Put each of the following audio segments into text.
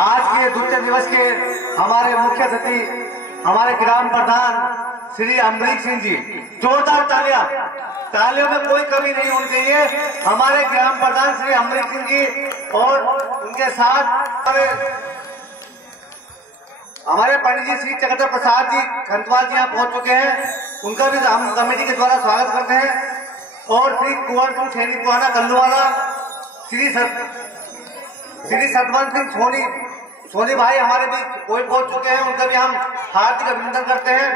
आज के द्वितीय दिवस के हमारे मुख्य अतिथि हमारे ग्राम प्रधान श्री अमरीक सिंह जी, जोरदार तालियां, तालियों में कोई कमी नहीं होनी चाहिए। हमारे ग्राम प्रधान श्री अमरीक सिंह जी और उनके साथ हमारे पंडित जी श्री चक्रधर प्रसाद जी खंतवाल जी यहाँ पहुंच चुके हैं, उनका भी हम कमेटी के द्वारा स्वागत करते हैं। और श्री कुंवर सिंह सैनी पुराना कल्लूवाला, श्री सतवंत सिंह सोनी भाई हमारे भी कोई पहुंच चुके हैं, उनका भी हम हार्दिक अभिनंदन करते हैं।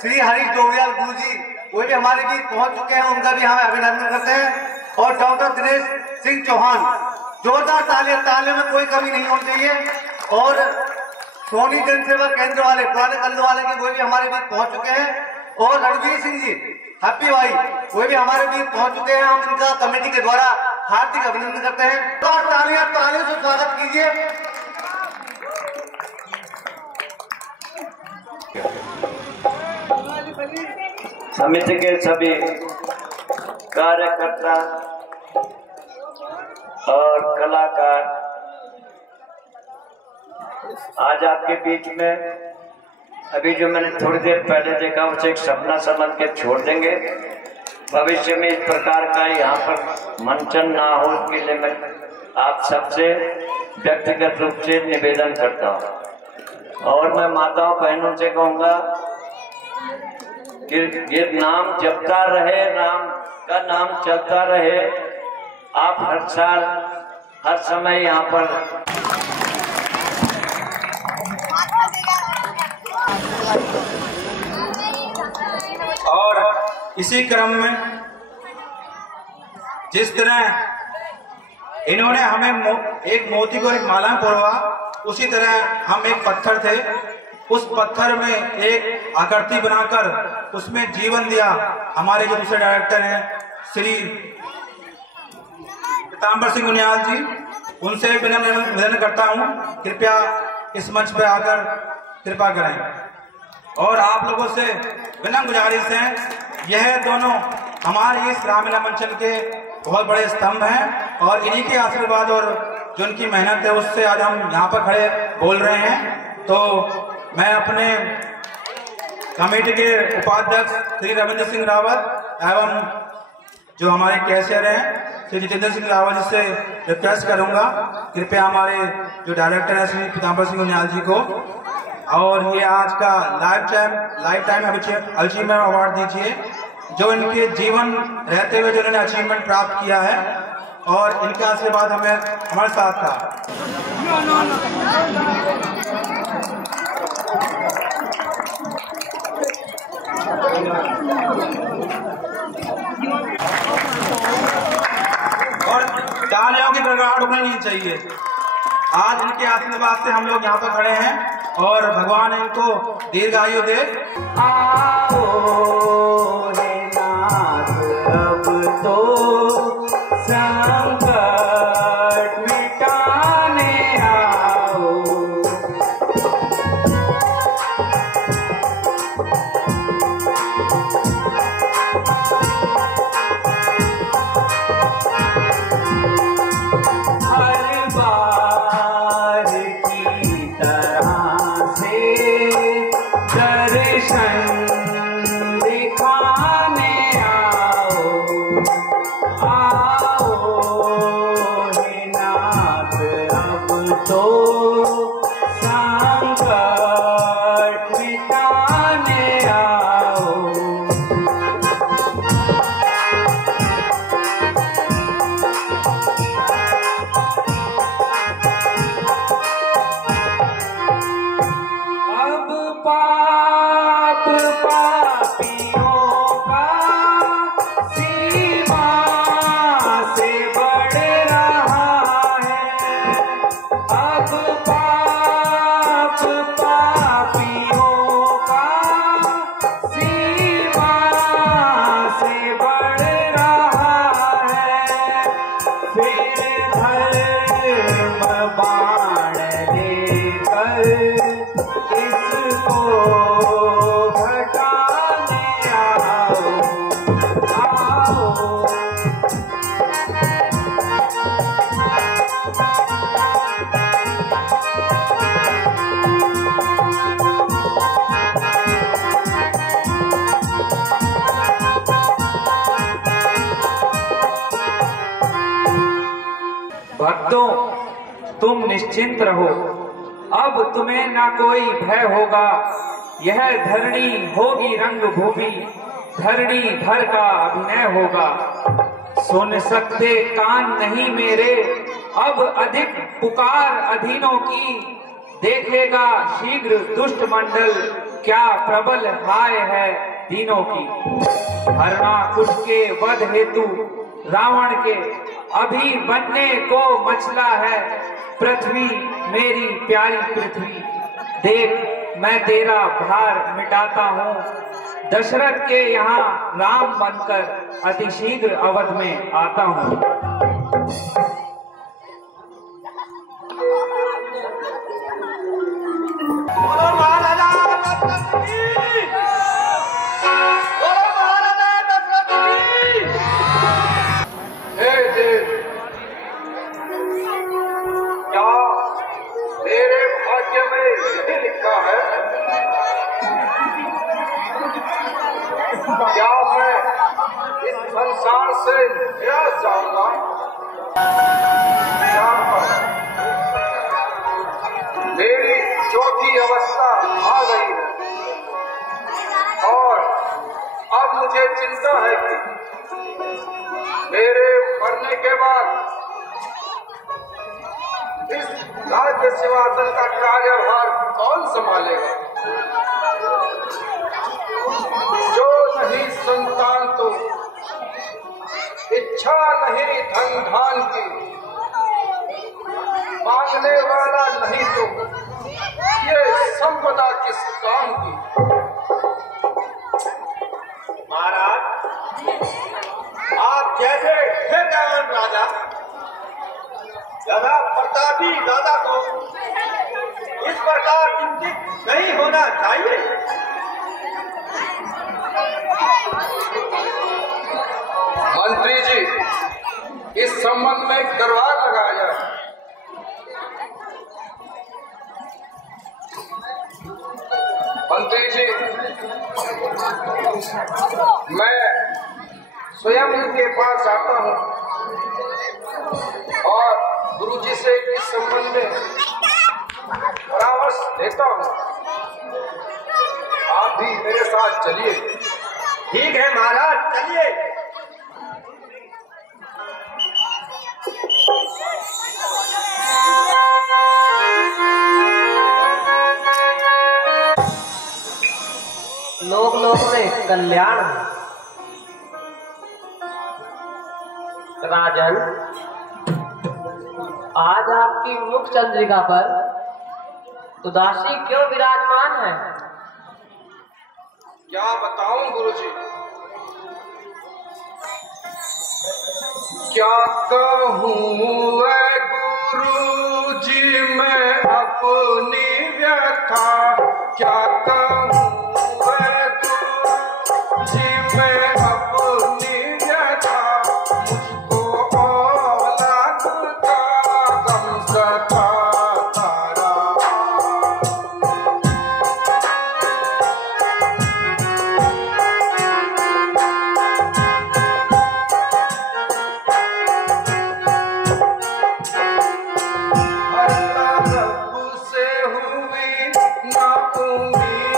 श्री हरीश डोरियाल गुरु जी कोई भी हमारे बीच पहुंच चुके हैं, उनका भी हम अभिनंदन करते हैं। और डॉक्टर दिनेश सिंह चौहान, जोरदार तालियों में कोई कमी नहीं होनी चाहिए। और सोनी जनसेवा केंद्र वाले पुराने कल्लू वाले के कोई भी हमारे बीच पहुंच चुके हैं। और रणवीर सिंह जी हैप्पी भाई कोई भी हमारे बीच पहुंच चुके हैं, हम इनका कमेटी के द्वारा हार्दिक अभिनंदन करते हैं। तो तालियों से स्वागत कीजिए। समिति के सभी कार्यकर्ता और कलाकार आज आपके बीच में अभी जो मैंने थोड़ी देर पहले देखा उसे एक सपना समझ के छोड़ देंगे। भविष्य में इस प्रकार का यहाँ पर मंचन ना हो इसके लिए मैं आप सबसे व्यक्तिगत रूप से निवेदन करता हूँ। और मैं माताओं बहनों से कहूँगा कि ये नाम जपता रहे, राम का नाम चलता रहे। आप हर साल हर समय यहाँ पर और इसी क्रम में जिस तरह इन्होंने हमें एक मोती को एक माला परोवा, उसी तरह हम एक पत्थर थे, उस पत्थर में एक आकृति बनाकर उसमें जीवन दिया। हमारे जो दूसरे डायरेक्टर हैं श्री पीताम्बर सिंह उनियाल जी, उनसे निवेदन करता हूं कृपया इस मंच पर आकर कृपा करें। और आप लोगों से विनम्र गुजारिश है, यह दोनों हमारे इस रामलीला मंचन के बहुत बड़े स्तंभ हैं और इन्हीं के आशीर्वाद और जो उनकी मेहनत है उससे आज हम यहाँ पर खड़े बोल रहे हैं। तो मैं अपने कमेटी के उपाध्यक्ष श्री रविंद्र सिंह रावत एवं जो हमारे कैशियर हैं श्री जितेंद्र सिंह रावत जी से रिक्वेस्ट करूंगा कृपया हमारे जो डायरेक्टर हैं श्री पीताम्बर सिंह उनियाल जी को और ये आज का लाइफ टाइम अचीवमेंट अवार्ड दीजिए, जो इनके जीवन रहते हुए जो इन्होंने अचीवमेंट प्राप्त किया है और इनका आशीर्वाद हमें हमारे साथ था। और तालियों की गड़गड़ाहट होनी नहीं चाहिए। आज इनके आशीर्वाद से हम लोग यहाँ पर खड़े हैं और भगवान इनको दीर्घायु दे। आओ रे नाथ अब तो संकट मिटाने आओ। हर बार की तरह से दर्शन दिखाने आओ। आओ हे नाथ अब तो संकट मिटाने आओ। अब पाप पापियों का सीमा से बढ़ रहा है। अब पाप पापियों का सीमा से बढ़ रहा है। फिर धर्म बाण लेकर इसको घटाने आओ। आओ भक्तों, तुम निश्चिंत रहो, अब तुम्हें ना कोई भय होगा। यह धरणी होगी रंग भूमि, धरणी धर का अभिनय होगा। सुन सकते कान नहीं मेरे, अब अधिक पुकार अधीनों की। देखेगा शीघ्र दुष्ट मंडल, क्या प्रबल हाय है दीनों की। हरणाकुश के वध हेतु रावण के अभी बनने को मचला है। पृथ्वी मेरी प्यारी पृथ्वी, देख मैं तेरा भार मिटाता हूँ। दशरथ के यहाँ राम बनकर अतिशीघ्र अवध में आता हूँ। मेरे भाग्य में यही लिखा है, क्या मैं इस संसार से निराश जाऊंगा? मेरी चौथी अवस्था आ गई है और अब मुझे चिंता है कि मेरे मरने के बाद इस राज्य सिंहासन का कार्यभार कौन संभालेगा? जो नहीं संतान तो इच्छा नहीं धन धान की, मांगने वाला नहीं तो ये संपदा किस काम की? महाराज, आप जैसे थे जवान राजा, ज्यादा प्रतापी दादा को इस प्रकार चिंतित नहीं होना चाहिए। मंत्री जी, इस संबंध में दरबार लगाया जाए। मंत्री जी, मैं स्वयं उनके पास आता हूँ और गुरुजी से इस संबंध में परामर्श लेता हूँ। आप भी मेरे साथ चलिए। ठीक है महाराज, चलिए। लोक लोक में कल्याण। राजन, आज आपकी मुख चंद्रिका पर उदासी क्यों विराजमान है? क्या बताऊं गुरुजी, क्या कहूँ ऐ गुरुजी मैं अपनी व्यथा, क्या कहूँ ऐ गुरुजी मैं अपनी व्यथा। मुझको औलाद का गम सताता रहा। रब से हुई ना उम्मीद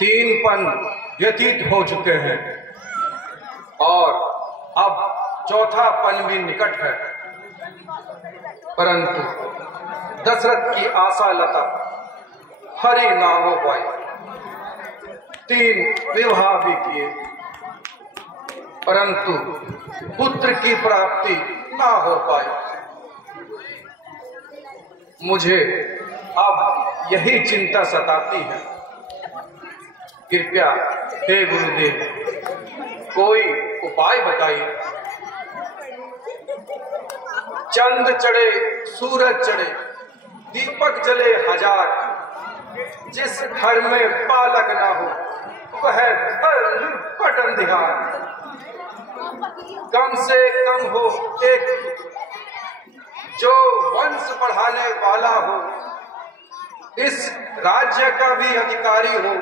3 पन व्यतीत हो चुके हैं और अब 4था पन भी निकट है, परंतु दशरथ की आशा लता हरी ना हो पाई। 3 विवाह भी किए, परंतु पुत्र की प्राप्ति ना हो पाई। मुझे अब यही चिंता सताती है। कृपया हे गुरुदेव कोई उपाय बताइए। चंद चढ़े सूरज चढ़े दीपक जले हजार, जिस घर में बालक ना हो वह घर निपट अंधियार। कम से कम हो एक जो वंश बढ़ाने वाला हो, इस राज्य का भी अधिकारी हो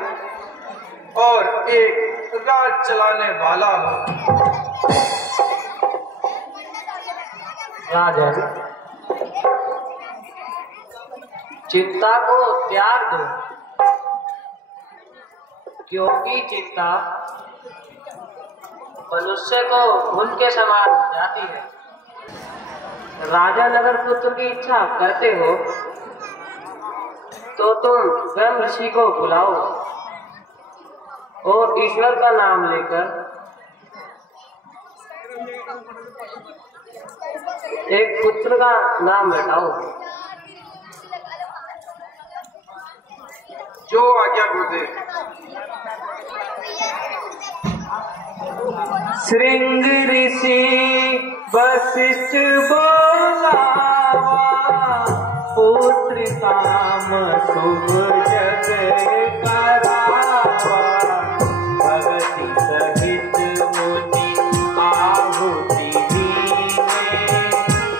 और एक राज चलाने वाला हो। राजन, चिंता को त्याग दो, क्योंकि चिंता मनुष्य को खून के समान जाती है। राजन, अगर पुत्र की इच्छा करते हो तो तुम स्वयं ऋषि को बुलाओ और ईश्वर का नाम लेकर एक पुत्र का नाम बैठाओ। जो आज्ञा गुरुदेव। श्रृंग ऋषि वशिष्ठ बोलावा, पुत्र काम शुभ जग करावा। भगति सहित मुनि आहुति दीने,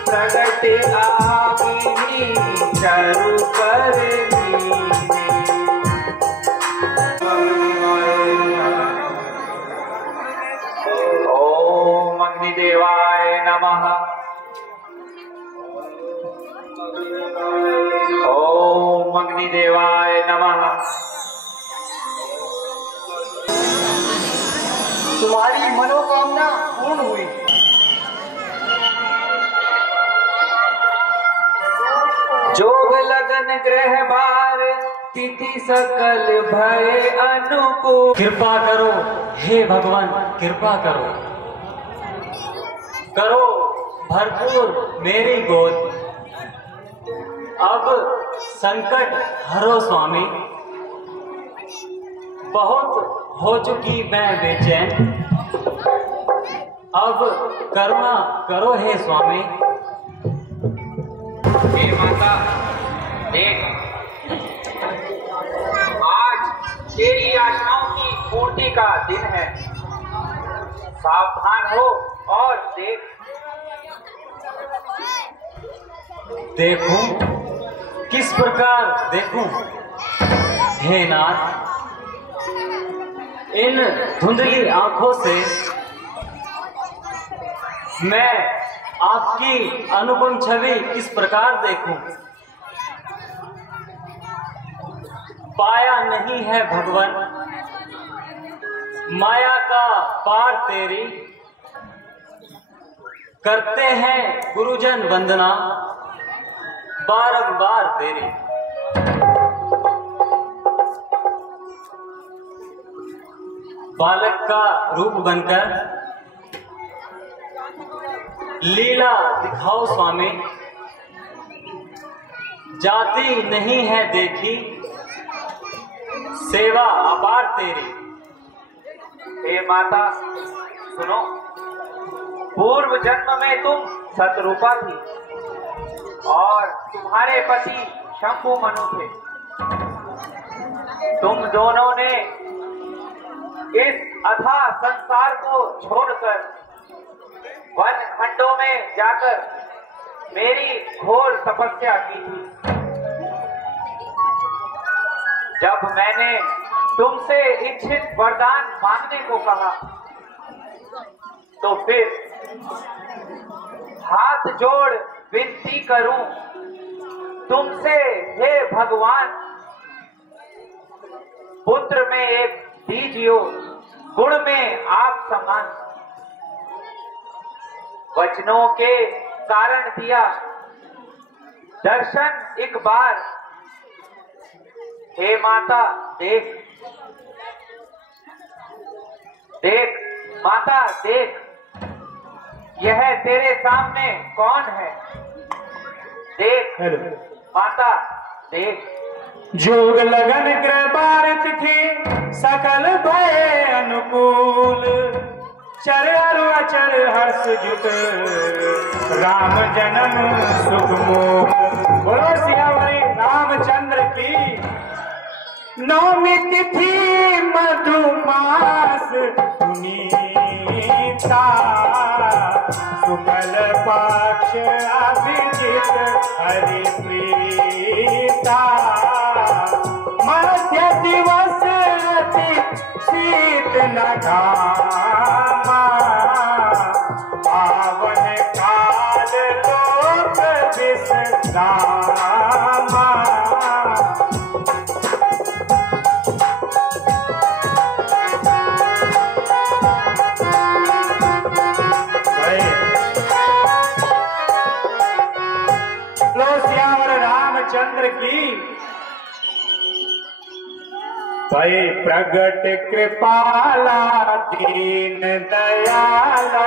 प्रगट आगिनी चरु कर दीने। ओम अग्निदेवाय नमः। ओम अग्निदेवाय नमः। तुम्हारी मनोकामना पूर्ण हुई। जोग लगन ग्रह बार, तिथि सकल भय अनुकूल। कृपा करो हे भगवान, कृपा करो, करो भरपूर मेरी गोद। अब संकट हरो स्वामी, बहुत हो चुकी मैं बेचैन। अब करुणा करो हे स्वामी। हे माता देख, आज तेरी आशाओं की पूर्ति का दिन है। सावधान हो और देख। देखूं किस प्रकार देखूं हे नाथ, इन धुंधली आंखों से मैं आपकी अनुपम छवि किस प्रकार देखूं। पाया नहीं है भगवान माया का पार तेरी, करते हैं गुरुजन वंदना बारंबार तेरी। बालक का रूप बनकर लीला दिखाओ स्वामी, जाति नहीं है देखी सेवा अपार तेरी। हे माता सुनो, पूर्व जन्म में तुम शतरूपा थी और तुम्हारे पति शंभु मनु थे। तुम दोनों ने इस अथाह संसार को छोड़कर वन खंडों में जाकर मेरी घोर तपस्या की थी। जब मैंने तुमसे इच्छित वरदान मांगने को कहा तो फिर हाथ जोड़ विनती करूं तुमसे, हे भगवान, पुत्र में एक दीजियो, गुण में आप समान। वचनों के कारण दिया दर्शन एक बार, हे माता देख देख, माता देख, यह तेरे सामने कौन है? देख माता देख। जोग लगन कृपार तिथि सकल भय अनुकूल, चर अरु अचर हर्ष जुट राम जन्म सुख मोह। बोलो सियावरी रामचंद्र की। नौमी तिथि मधुमास पुनीता, शुक्ल पक्ष अभिजित हरि प्रीता। मध्य दिवस अति शीत न घामा, पावन काल लोक विश्रामा। रामचंद्र की। भय प्रगट कृपाला दीन दयाला।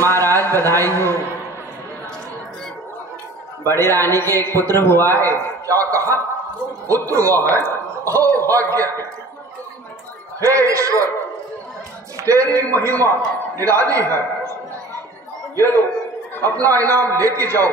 महाराज बधाई हो, बड़ी रानी के एक पुत्र हुआ है। क्या कहा? पुत्र हुआ है? ओ भाग्य! हे ईश्वर, तेरी महिमा निराली है। ये लो, अपना इनाम लेके जाओ।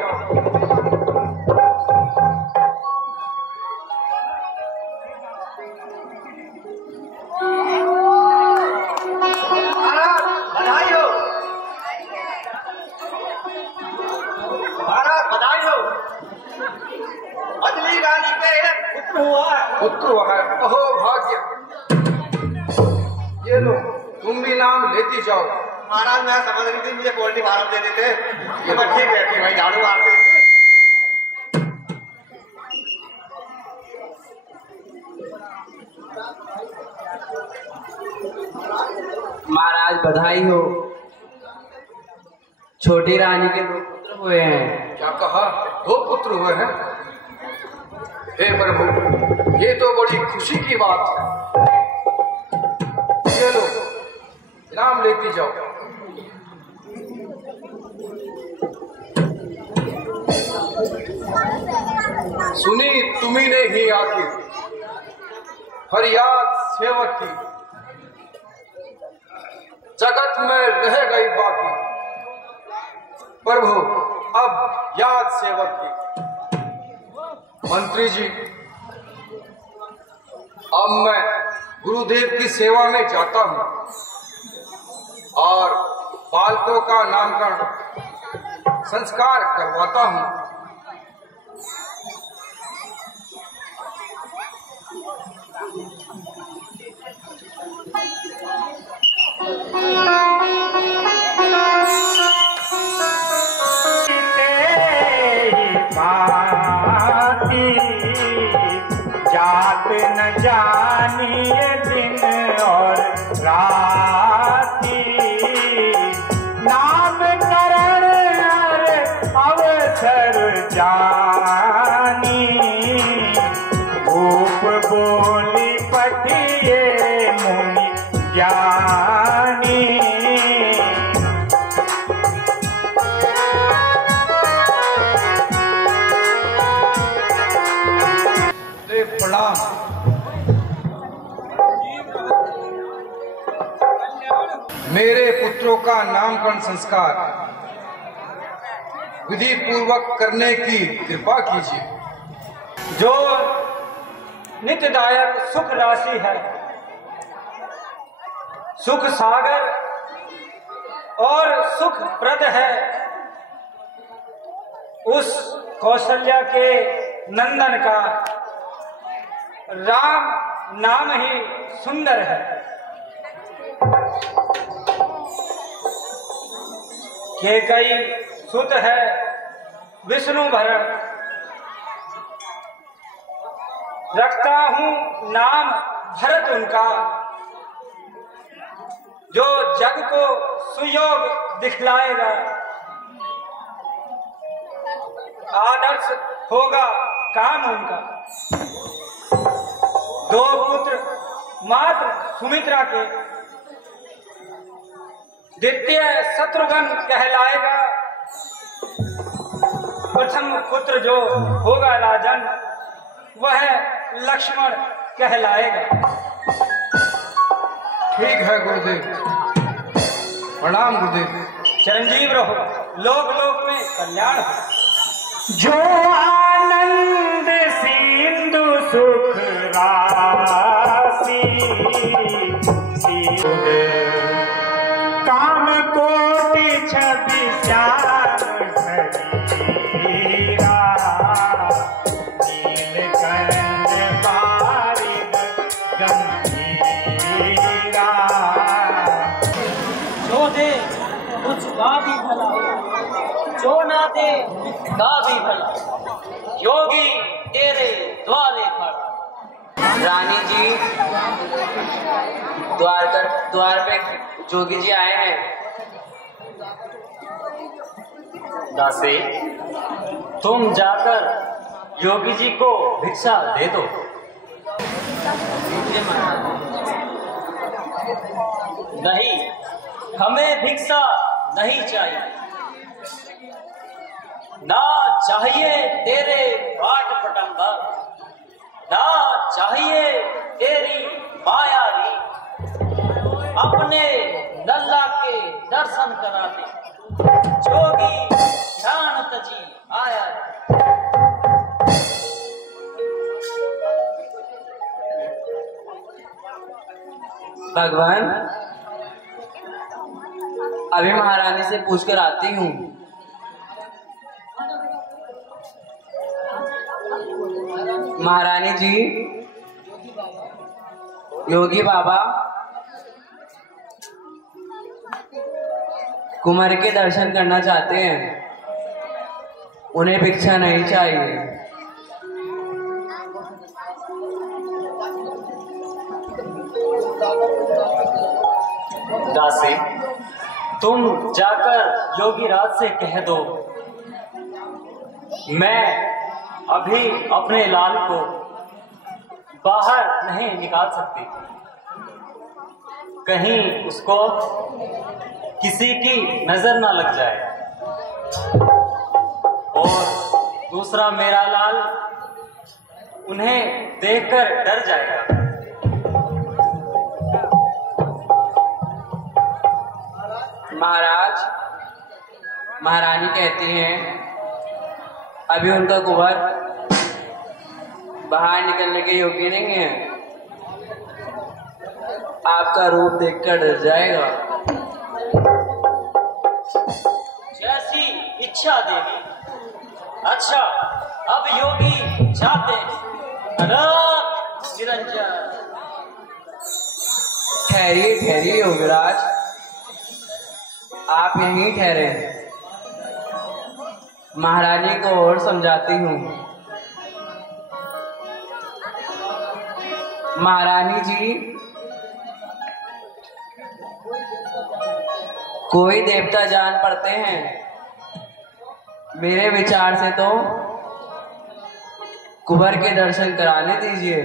पुत्र हुआ है। अहो भाग्य! ये लो, तुम भी नाम लेती जाओ। महाराज मैं समझ रही थी मुझे पोल्ट्री फार्म दे देते, ये बात ठीक है कि भाई झाड़ू मारते। महाराज बधाई हो, छोटी रानी के 2 पुत्र हुए हैं। क्या कहा? 2 पुत्र हुए हैं? हे प्रभु, ये तो बड़ी खुशी की बात है। ये लो, नाम लेती जाओ। सुनी तुम्ही ने ही आखिर फरियाद सेवक की, जगत में रह गई बाकी। प्रभु अब याद सेवक की। मंत्री जी, अब मैं गुरुदेव की सेवा में जाता हूँ और बालकों का नामकरण संस्कार करवाता हूँ। जात न जानिए दिन और राती, नामकरण हर अवसर जानी। भूप बोली पठिए मुनि ज्ञानी। प्रणाम। मेरे पुत्रों का नामकरण संस्कार विधि पूर्वक करने की कृपा कीजिए। जो नित्यदायक सुख राशि है, सुख सागर और सुख प्रद है, उस कौशल्या के नंदन का राम नाम ही सुंदर है। केकई सुत है विष्णु भरण, रखता हूँ नाम भरत उनका, जो जग को सुयोग दिखलाएगा। आदर्श होगा काम उनका। 2 पुत्र मात्र सुमित्रा के, द्वितीय शत्रुघ्न कहलाएगा। प्रथम पुत्र जो होगा राजन, वह लक्ष्मण कहलाएगा। ठीक है गुरुदेव, प्रणाम गुरुदेव। चिरंजीव रहो, लोक लोक में कल्याण हो। जो आनंद सिंधु सुख राशि, काम कोटि 26 धीरा, नीलकंठ बारिद गंभीरा। जो दे उसका भी भला, जो ना दे का भी भला, योगी तेरे द्वारे पर। रानी जी, द्वार पे जोगी जी आए हैं। दासी, तुम जाकर योगी जी को भिक्षा दे दो। नहीं, हमें भिक्षा नहीं चाहिए। ना चाहिए तेरे पाट पटंबर, ना चाहिए तेरी मायावी। अपने लल्ला के दर्शन कराते जोगी ध्यान तजी आया। भगवान, अभी महारानी से पूछकर आती हूँ। महारानी जी, योगी बाबा कुंवर के दर्शन करना चाहते हैं, उन्हें भिक्षा नहीं चाहिए। दासी, तुम जाकर योगी राज से कह दो, मैं अभी अपने लाल को बाहर नहीं निकाल सकती। कहीं उसको किसी की नजर ना लग जाए। और दूसरा, मेरा लाल उन्हें देखकर डर जाएगा। महाराज, महारानी कहती हैं अभी उनका कुंवर बाहर निकलने के योग्य नहीं है। आपका रूप देखकर डर जाएगा। जैसी इच्छा देवी। अच्छा, अब योगी जाते निरंजन। ठहरिए ठहरिए योगराज, आप यहीं ठहरे, महारानी को और समझाती हूँ। महारानी जी, कोई देवता जान पड़ते हैं। मेरे विचार से तो कुंवर के दर्शन कराने दीजिए।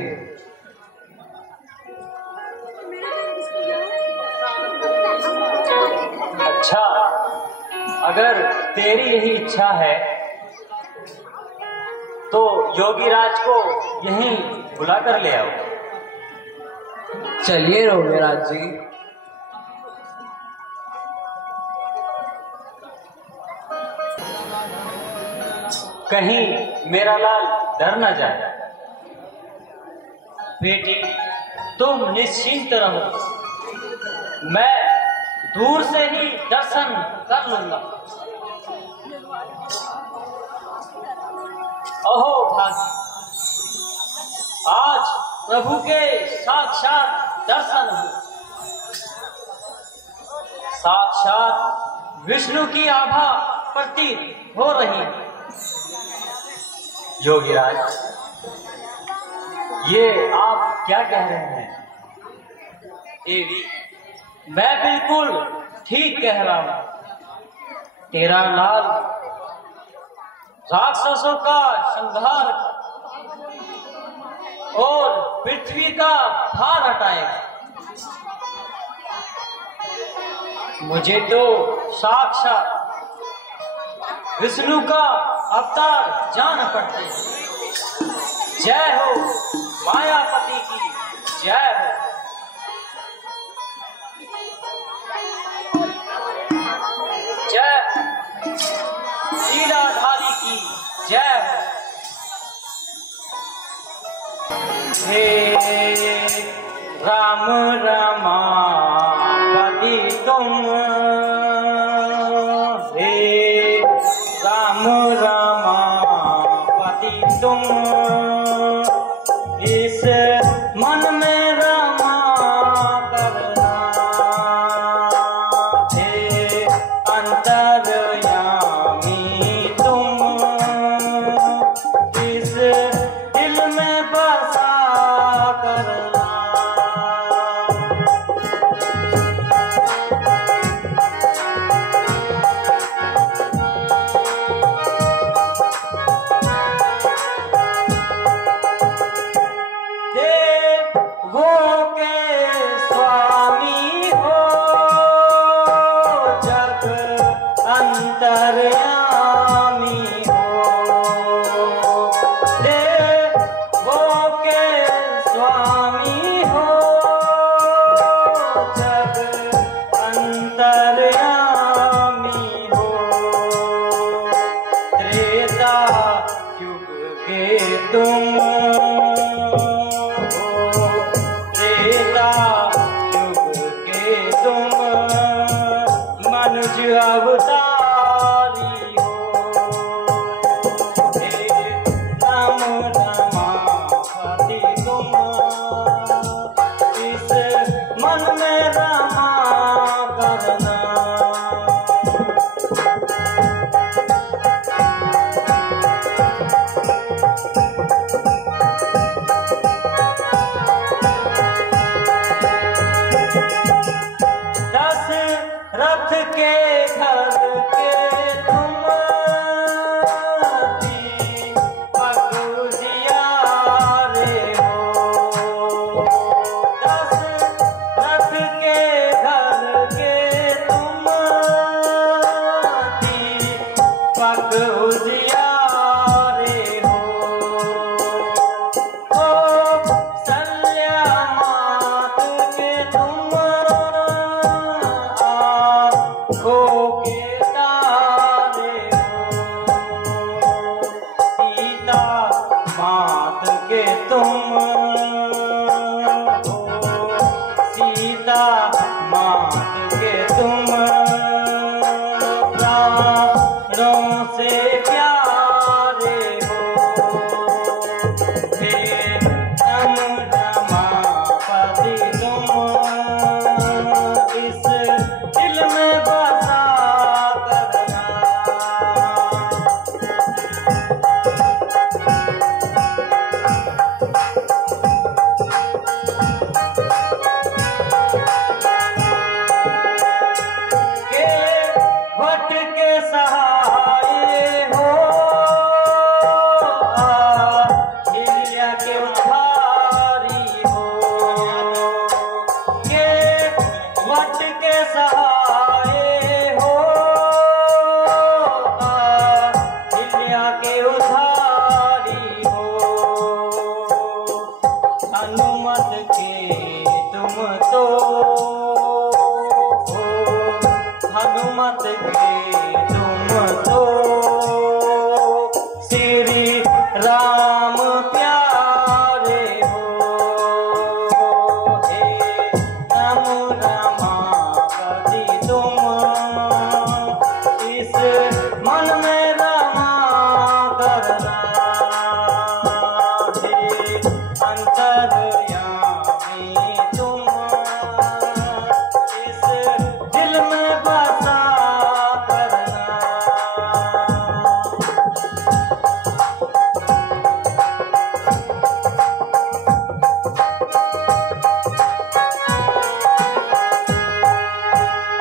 अच्छा, अगर तेरी यही इच्छा है तो योगी राज को यहीं बुला कर ले आओ। चलिए योगराज जी। कहीं मेरा लाल डर न जाए। बेटी, तुम निश्चिंत रहो, मैं दूर से ही दर्शन कर लूंगा। अहो भाग्य, आज प्रभु के साक्षात दर्शन हुए। साक्षात विष्णु की आभा प्रतीत हो रही है। योगीराज, ये आप क्या कह रहे हैं? देवी, मैं बिल्कुल ठीक कह रहा हूं। तेरा लाल राक्षसों का संहार और पृथ्वी का भार हटाएगा। मुझे तो साक्षात विष्णु का अवतार जान पड़ते हैं। जय हो मायापति की, जय हो। जय लीलाधारी की, जय हो। हे राम रमापति तुम, हे राम रमापति तुम, इस मन में रमा करना, हे अंतर्यामी तुम, इस दिल में बसा करना। देवों के स्वामी हो, जग अंतर्यामी हो। देवों के स्वामी हो, जग अंतर्यामी हो। त्रेता युग के तुम हो, त्रेता युग के तुम, मनुज अवतारी हो। हे राम रमापति तुम, इस मन में रमा करना। दशरथ के घर के तुम, दीपक उजियारे हो। दशरथ के घर के तुम, दीपक उजियारे हो। कौसल्या मात के तुम, आँखों के तारे हो। सीता मात के तुम हो, सीता मात के तुम, प्राणों से प्यारे हो। हे राम रमापति तुम, इस दिल में बसा करना। के भट के सहाय हो, हिलिया के उद्धारी हो। के भट के सहाय हो, हिलिया के उद्धारी हो। हनुमत के तुम तो हो, हनुमत के तुम तो, श्री राम प्यारे हो। हे राम रमापति तुम, इस मन में रमा करना।